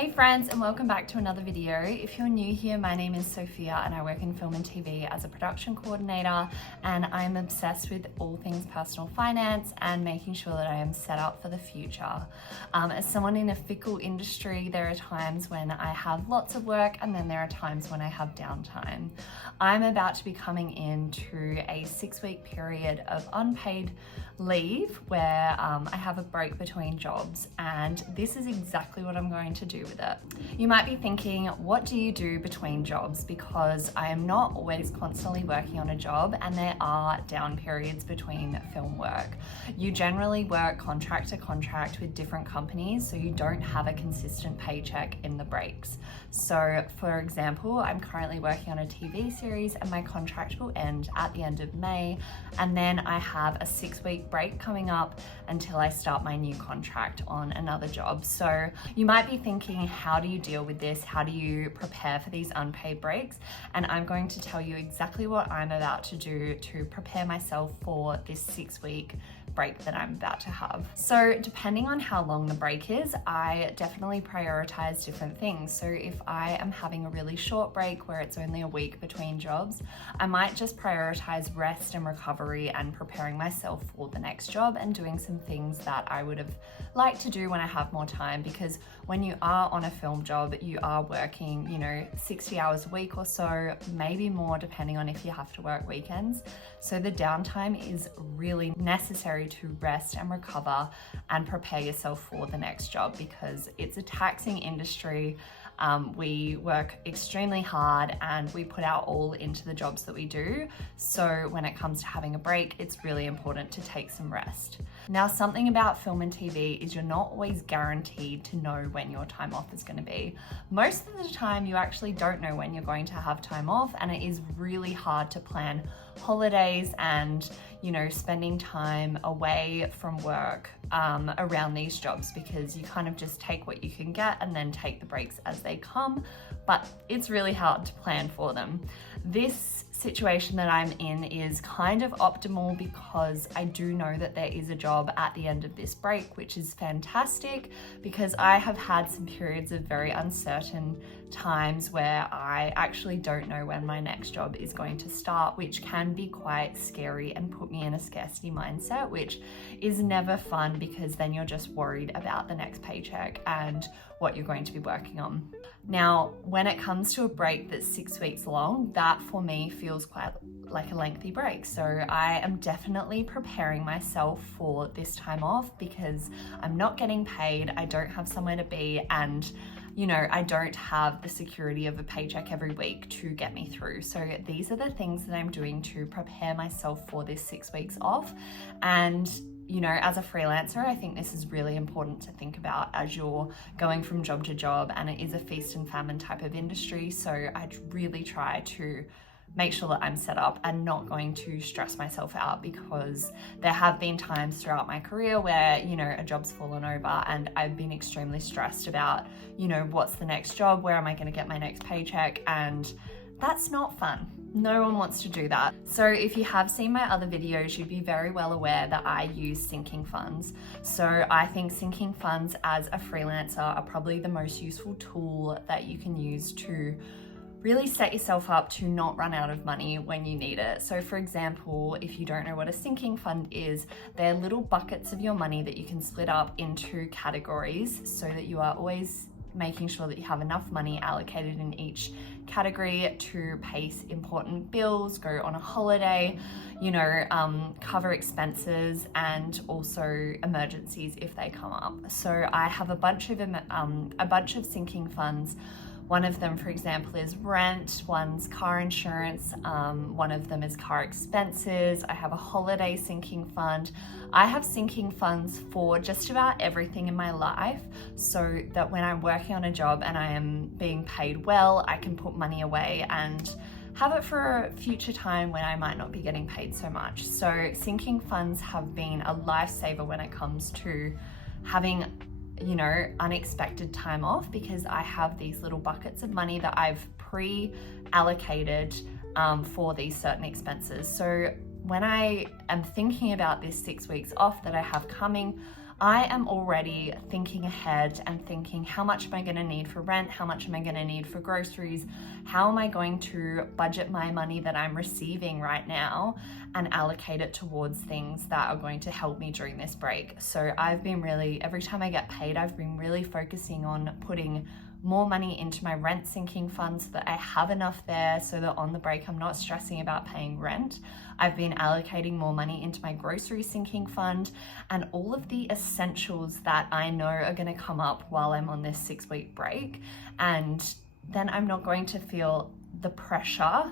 Hey friends, and welcome back to another video. If you're new here, my name is Sophia and I work in film and TV as a production coordinator, and I'm obsessed with all things personal finance and making sure that I am set up for the future. As someone in a fickle industry, there are times when I have lots of work and then there are times when I have downtime. I'm about to be coming into a 6-week period of unpaid leave where I have a break between jobs, and this is exactly what I'm going to do with it. You might be thinking, what do you do between jobs? Because I am not always constantly working on a job and there are down periods between film work. You generally work contract to contract with different companies, so you don't have a consistent paycheck in the breaks. So for example, I'm currently working on a TV series and my contract will end at the end of May, and then I have a 6-week break coming up until I start my new contract on another job. So you might be thinking, how do you deal with this? How do you prepare for these unpaid breaks? And I'm going to tell you exactly what I'm about to do to prepare myself for this 6-week break that I'm about to have. So depending on how long the break is, I definitely prioritize different things. So if I am having a really short break where it's only a week between jobs, I might just prioritize rest and recovery and preparing myself for the next job and doing some things that I would have liked to do when I have more time, because when you are on a film job, you are working, 60 hours a week or so, maybe more depending on if you have to work weekends. So the downtime is really necessary to rest and recover and prepare yourself for the next job, because it's a taxing industry. We work extremely hard and we put our all into the jobs that we do. So when it comes to having a break, it's really important to take some rest. Now, something about film and TV is you're not always guaranteed to know when your time off is going to be. Most of the time, you actually don't know when you're going to have time off, and it is really hard to plan holidays and spending time away from work around these jobs, because you kind of just take what you can get and then take the breaks as they come, but it's really hard to plan for them. This situation that I'm in is kind of optimal because I do know that there is a job at the end of this break, which is fantastic, because I have had some periods of very uncertain times where I actually don't know when my next job is going to start, which can be quite scary and put me in a scarcity mindset, which is never fun, because then you're just worried about the next paycheck and what you're going to be working on. Now, when it comes to a break that's 6 weeks long, that for me feels quite like a lengthy break. So I am definitely preparing myself for this time off, because I'm not getting paid, I don't have somewhere to be, and I don't have the security of a paycheck every week to get me through. So these are the things that I'm doing to prepare myself for this 6 weeks off. And as a freelancer, I think this is really important to think about as you're going from job to job, and it is a feast and famine type of industry. So I really try to make sure that I'm set up and not going to stress myself out, because there have been times throughout my career where, a job's fallen over and I've been extremely stressed about, what's the next job? Where am I going to get my next paycheck? And that's not fun. No one wants to do that. So if you have seen my other videos, you'd be very well aware that I use sinking funds. So I think sinking funds as a freelancer are probably the most useful tool that you can use to really set yourself up to not run out of money when you need it. So for example, if you don't know what a sinking fund is, they're little buckets of your money that you can split up into categories, so that you are always making sure that you have enough money allocated in each category to pay important bills, go on a holiday, cover expenses, and also emergencies if they come up. So I have a bunch of sinking funds. One of them, for example, is rent, one's car insurance, one of them is car expenses. I have a holiday sinking fund. I have sinking funds for just about everything in my life, so that when I'm working on a job and I am being paid well, I can put money away and have it for a future time when I might not be getting paid so much. So sinking funds have been a lifesaver when it comes to having unexpected time off, because I have these little buckets of money that I've pre-allocated for these certain expenses. So when I am thinking about this 6 weeks off that I have coming, I am already thinking ahead and thinking, how much am I going to need for rent? How much am I going to need for groceries? How am I going to budget my money that I'm receiving right now and allocate it towards things that are going to help me during this break? So I've been really, every time I get paid, I've been really focusing on putting more money into my rent sinking fund so that I have enough there so that on the break I'm not stressing about paying rent. I've been allocating more money into my grocery sinking fund and all of the essentials that I know are going to come up while I'm on this 6-week break. And then I'm not going to feel the pressure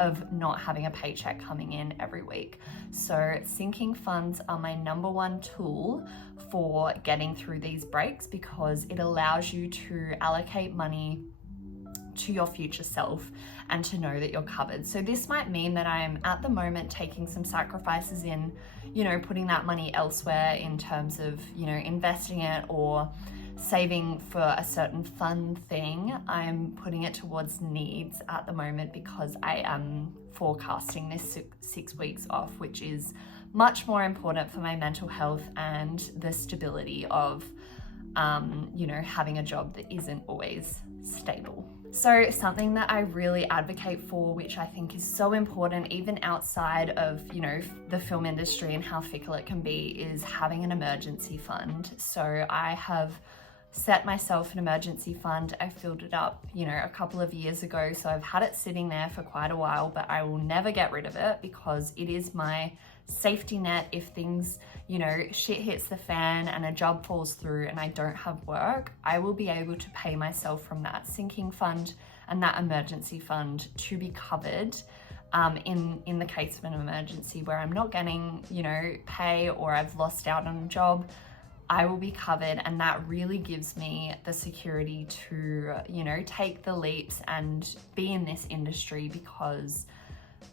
of not having a paycheck coming in every week. So sinking funds are my number one tool for getting through these breaks because it allows you to allocate money to your future self and to know that you're covered. So this might mean that I'm at the moment taking some sacrifices in, putting that money elsewhere in terms of, investing it or saving for a certain fun thing. I'm putting it towards needs at the moment because I am forecasting this 6 weeks off, which is much more important for my mental health and the stability of, having a job that isn't always stable. So something that I really advocate for, which I think is so important even outside of, the film industry and how fickle it can be, is having an emergency fund. So I have set myself an emergency fund. I filled it up, a couple of years ago. So I've had it sitting there for quite a while, but I will never get rid of it because it is my safety net. If things, shit hits the fan and a job falls through and I don't have work, I will be able to pay myself from that sinking fund and that emergency fund to be covered in the case of an emergency where I'm not getting, pay or I've lost out on a job. I will be covered, and that really gives me the security to, take the leaps and be in this industry because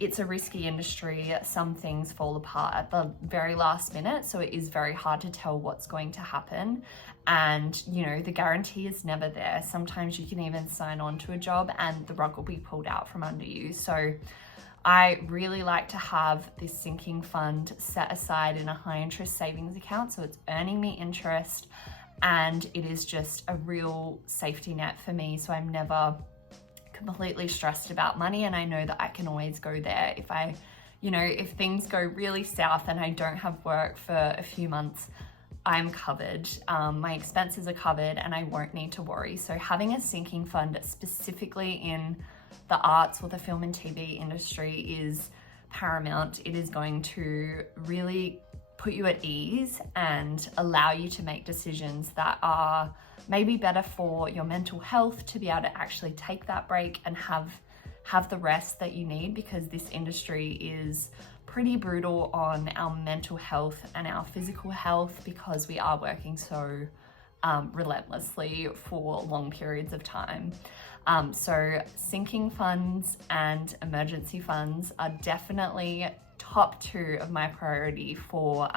it's a risky industry. Some things fall apart at the very last minute, so it is very hard to tell what's going to happen. And, the guarantee is never there. Sometimes you can even sign on to a job and the rug will be pulled out from under you. So I really like to have this sinking fund set aside in a high interest savings account. So it's earning me interest and it is just a real safety net for me. So I'm never completely stressed about money and I know that I can always go there if if things go really south and I don't have work for a few months, I'm covered. My expenses are covered and I won't need to worry. So having a sinking fund specifically in the arts or the film and TV industry is paramount. It is going to really put you at ease and allow you to make decisions that are maybe better for your mental health, to be able to actually take that break and have the rest that you need, because this industry is pretty brutal on our mental health and our physical health because we are working so relentlessly for long periods of time. So sinking funds and emergency funds are definitely top 2 of my priority for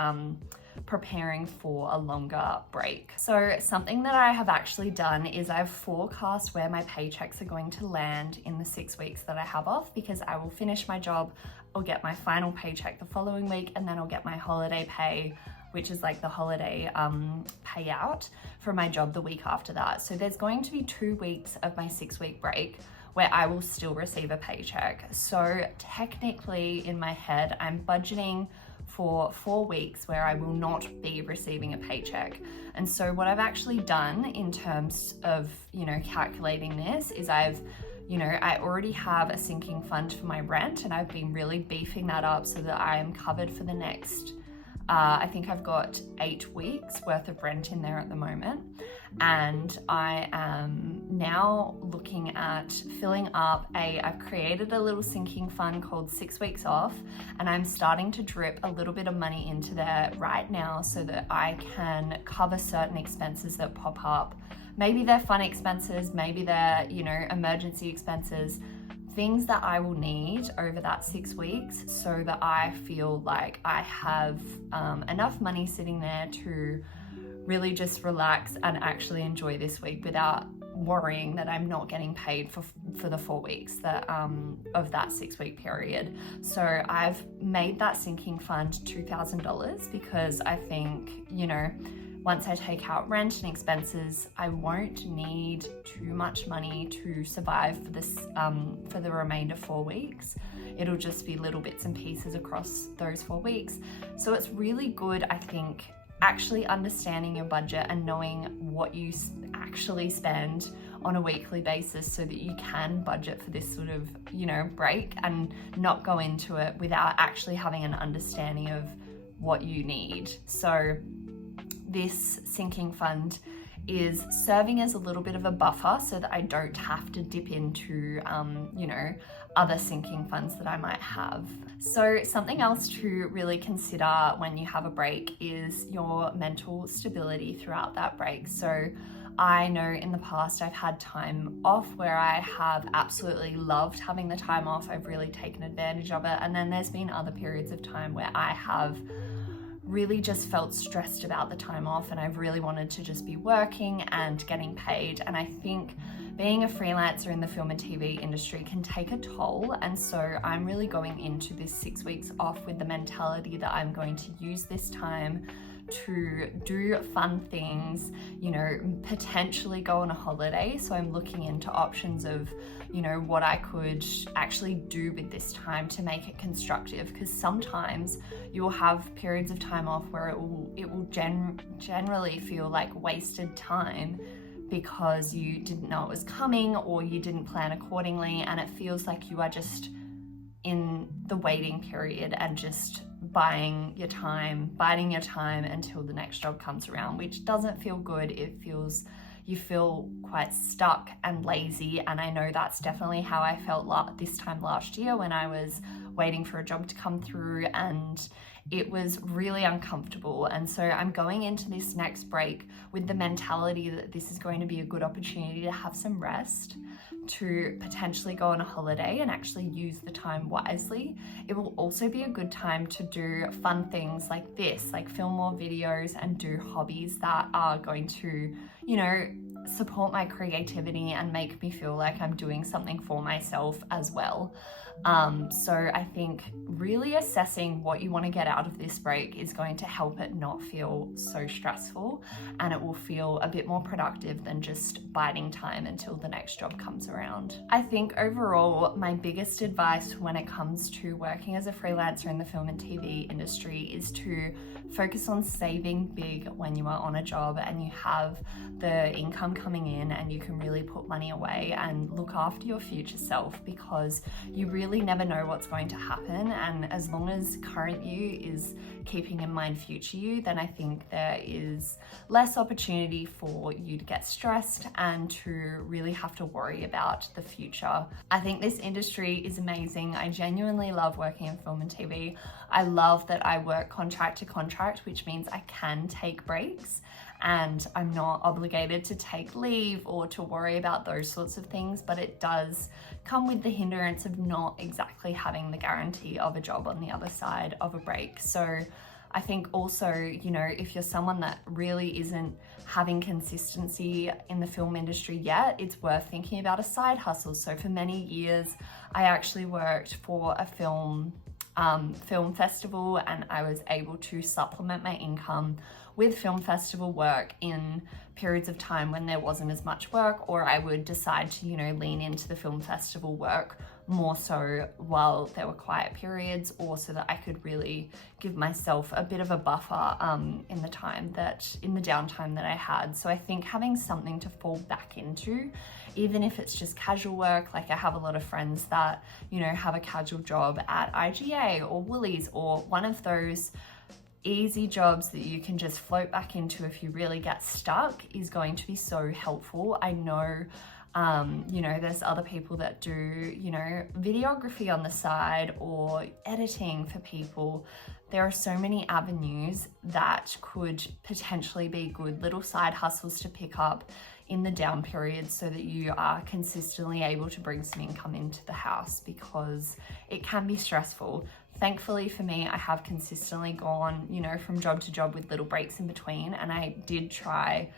preparing for a longer break. So something that I have actually done is I've forecast where my paychecks are going to land in the 6 weeks that I have off, because I will finish my job, I'll get my final paycheck the following week, and then I'll get my holiday pay, which is like the holiday payout from my job the week after that. So there's going to be 2 weeks of my 6-week break where I will still receive a paycheck. So technically in my head, I'm budgeting for 4 weeks where I will not be receiving a paycheck. And so what I've actually done in terms of, calculating this is I already have a sinking fund for my rent, and I've been really beefing that up so that I am covered for the next I think I've got 8 weeks worth of rent in there at the moment. And I am now looking at filling up I've created a little sinking fund called 6 weeks off, and I'm starting to drip a little bit of money into there right now so that I can cover certain expenses that pop up. Maybe they're fun expenses, maybe they're, emergency expenses, things that I will need over that 6 weeks so that I feel like I have enough money sitting there to really just relax and actually enjoy this week without worrying that I'm not getting paid for the 4 weeks of that 6-week period. So I've made that sinking fund $2,000 because I think, once I take out rent and expenses, I won't need too much money to survive for this for the remainder 4 weeks. It'll just be little bits and pieces across those 4 weeks. So it's really good, I think, actually understanding your budget and knowing what you actually spend on a weekly basis so that you can budget for this sort of, break and not go into it without actually having an understanding of what you need. So this sinking fund is serving as a little bit of a buffer so that I don't have to dip into, other sinking funds that I might have. So something else to really consider when you have a break is your mental stability throughout that break. So I know in the past I've had time off where I have absolutely loved having the time off. I've really taken advantage of it. And then there's been other periods of time where I have really just felt stressed about the time off and I've really wanted to just be working and getting paid. And I think being a freelancer in the film and TV industry can take a toll. And so I'm really going into this 6 weeks off with the mentality that I'm going to use this time to do fun things, potentially go on a holiday. So I'm looking into options of, what I could actually do with this time to make it constructive, because sometimes you'll have periods of time off where it will generally feel like wasted time because you didn't know it was coming or you didn't plan accordingly, and it feels like you are just in the waiting period and just biding your time until the next job comes around, which doesn't feel good. You feel quite stuck and lazy, and I know that's definitely how I felt this time last year when I was waiting for a job to come through, and it was really uncomfortable. And so I'm going into this next break with the mentality that this is going to be a good opportunity to have some rest, to potentially go on a holiday and actually use the time wisely. It will also be a good time to do fun things like this, like film more videos and do hobbies that are going to, support my creativity and make me feel like I'm doing something for myself as well. So I think really assessing what you want to get out of this break is going to help it not feel so stressful, and it will feel a bit more productive than just biding time until the next job comes around. I think overall, my biggest advice when it comes to working as a freelancer in the film and TV industry is to focus on saving big when you are on a job and you have the income coming in and you can really put money away and look after your future self, because you really never know what's going to happen. And as long as current you is keeping in mind future you, then I think there is less opportunity for you to get stressed and to really have to worry about the future. I think this industry is amazing. I genuinely love working in film and TV. I love that I work contract to contract, which means I can take breaks and I'm not obligated to take leave or to worry about those sorts of things, but it does come with the hindrance of not exactly having the guarantee of a job on the other side of a break. So I think also, if you're someone that really isn't having consistency in the film industry yet, it's worth thinking about a side hustle. So for many years, I actually worked for a film festival, and I was able to supplement my income with film festival work in periods of time when there wasn't as much work, or I would decide to, lean into the film festival work more so while there were quiet periods, or so that I could really give myself a bit of a buffer in the downtime that I had. So I think having something to fall back into, even if it's just casual work, like I have a lot of friends that, have a casual job at IGA or Woolies, or one of those easy jobs that you can just float back into if you really get stuck, is going to be so helpful. I know there's other people that do, videography on the side or editing for people. There are so many avenues that could potentially be good little side hustles to pick up in the down period so that you are consistently able to bring some income into the house, because it can be stressful. Thankfully for me, I have consistently gone, from job to job with little breaks in between, and I did try.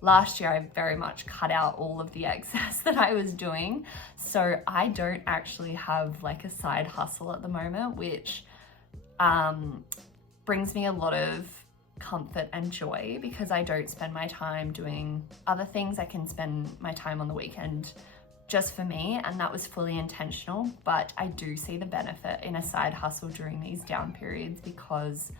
Last year, I very much cut out all of the excess that I was doing. So I don't actually have like a side hustle at the moment, which brings me a lot of comfort and joy, because I don't spend my time doing other things. I can spend my time on the weekend just for me, and that was fully intentional. But I do see the benefit in a side hustle during these down periods, because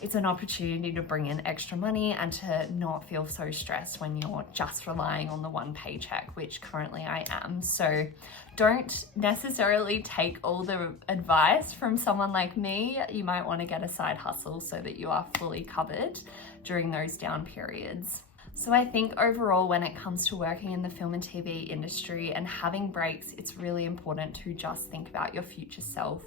it's an opportunity to bring in extra money and to not feel so stressed when you're just relying on the one paycheck, which currently I am. So don't necessarily take all the advice from someone like me. You might want to get a side hustle so that you are fully covered during those down periods. So I think overall, when it comes to working in the film and TV industry and having breaks, it's really important to just think about your future self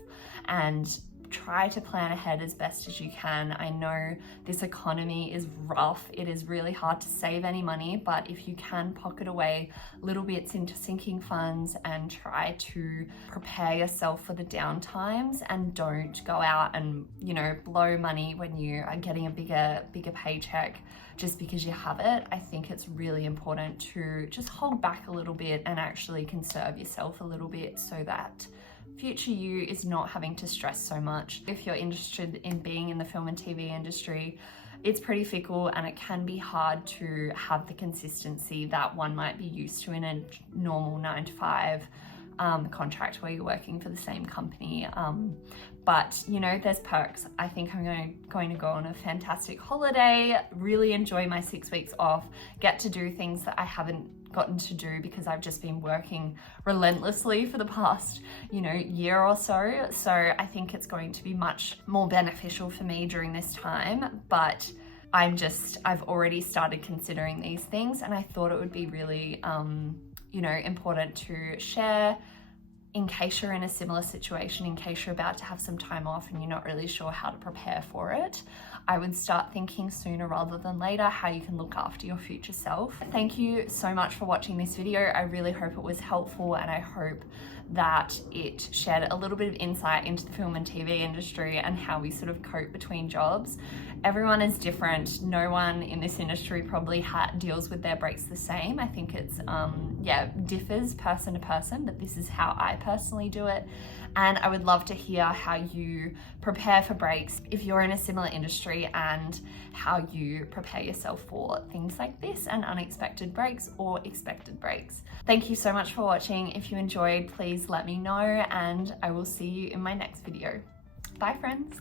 and try to plan ahead as best as you can. I know this economy is rough. It is really hard to save any money, but if you can pocket away little bits into sinking funds and try to prepare yourself for the down times, and don't go out and, you know, blow money when you are getting a bigger paycheck just because you have it. I think it's really important to just hold back a little bit and actually conserve yourself a little bit, so that future you is not having to stress so much. If you're interested in being in the film and TV industry, it's pretty fickle and it can be hard to have the consistency that one might be used to in a normal 9-to-5 contract where you're working for the same company. But you know, there's perks. I think I'm going to go on a fantastic holiday, really enjoy my 6 weeks off, get to do things that I haven't gotten to do because I've just been working relentlessly for the past, you know, year or so. So I think it's going to be much more beneficial for me during this time. But I've already started considering these things, and I thought it would be really, you know, important to share in case you're in a similar situation, in case you're about to have some time off and you're not really sure how to prepare for it. I would start thinking sooner rather than later how you can look after your future self. Thank you so much for watching this video. I really hope it was helpful, and I hope that it shared a little bit of insight into the film and TV industry and how we sort of cope between jobs. Everyone is different. No one in this industry probably deals with their breaks the same. I think it's, differs person to person, but this is how I personally do it. And I would love to hear how you prepare for breaks if you're in a similar industry, and how you prepare yourself for things like this and unexpected breaks or expected breaks. Thank you so much for watching. If you enjoyed, please let me know, and I will see you in my next video. Bye, friends.